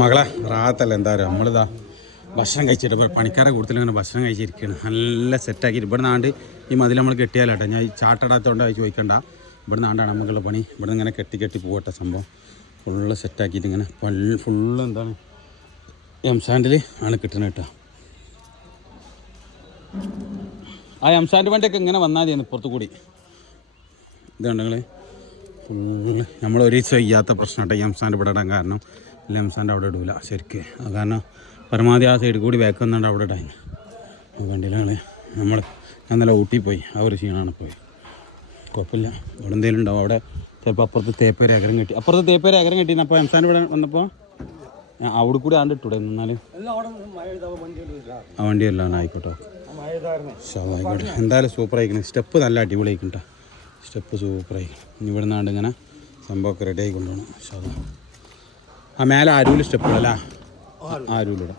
മകളെ റാത്തല്ല എന്താ പറയുക നമ്മളിതാ ഭക്ഷണം കഴിച്ചിട്ട് പണിക്കാരെ കൂടുതൽ ഇങ്ങനെ ഭക്ഷണം കഴിച്ചിരിക്കുകയാണ്. നല്ല സെറ്റാക്കിയിട്ട് ഇവിടെ നിന്നാണ്ട് ഈ മതിൽ നമ്മൾ കെട്ടിയാലാട്ടെ. ഞാൻ ഈ ചാട്ടടാത്തോണ്ട് ചോദിക്കണ്ട. ഇവിടെ നിന്നാണ്ടാണ് നമുക്കുള്ള പണി. ഇവിടെ ഇങ്ങനെ കെട്ടി പോകട്ടെ സംഭവം. ഫുള്ള് സെറ്റാക്കിയിട്ട് ഇങ്ങനെ ഫുള്ള് എന്താണ് എംസാൻഡിൽ ആണ് കിട്ടുന്നത് കേട്ടോ. ആ എംസാൻഡ് വണ്ടിയൊക്കെ ഇങ്ങനെ വന്നാൽ മതി പുറത്തു കൂടി. ഇതുണ്ടെങ്കിൽ ഫുള്ള് നമ്മൾ ഒരു ദിവസം ചെയ്യാത്ത പ്രശ്നം കേട്ടോ. എംസാൻഡ് ഇവിടെ ഇടാൻ കാരണം എംസാൻഡ് അവിടെ ഇടൂല ശരിക്ക്. അത് കാരണം പരമാവധി ആ സൈഡിൽ കൂടി ബാക്ക് വന്നാണ്ട് അവിടെ ഇടാൻ വണ്ടിയിലാണ്. നമ്മൾ ഞാൻ നല്ല ഊട്ടി പോയി. ആ ഒരു ക്ഷീണമാണ് പോയി. കുഴപ്പമില്ല. ഇവിടെ എന്തെങ്കിലും ഉണ്ടാവും. അവിടെ ചിലപ്പോൾ അപ്പുറത്ത് തേപ്പേര് അകരം കെട്ടി. അപ്പുറത്ത് തേപ്പേര് അകരം കെട്ടിയിരുന്നു. അപ്പോൾ എംസാൻഡ് ഇവിടെ വന്നപ്പോൾ അവിടെ കൂടി ആണ്ട് ഇട്ടൂടെ. എന്നാൽ ആ വണ്ടി എല്ലാം ആയിക്കോട്ടെ. ആയിക്കോട്ടെ. എന്തായാലും സൂപ്പറായിരിക്കണം. സ്റ്റെപ്പ് നല്ല അടിപൊളിയായിരിക്കും കേട്ടോ. സ്റ്റെപ്പ് സൂപ്പറായിരിക്കും. ഇനി ഇവിടെ നിന്നാണ്ട് ഇങ്ങനെ സംഭവമൊക്കെ റെഡി ആയി കൊണ്ടുപോകണം. ആ മേലെ ആരൂല് സ്റ്റെപ്പ് ഇടല്ലേ? ആരൂലിടാം.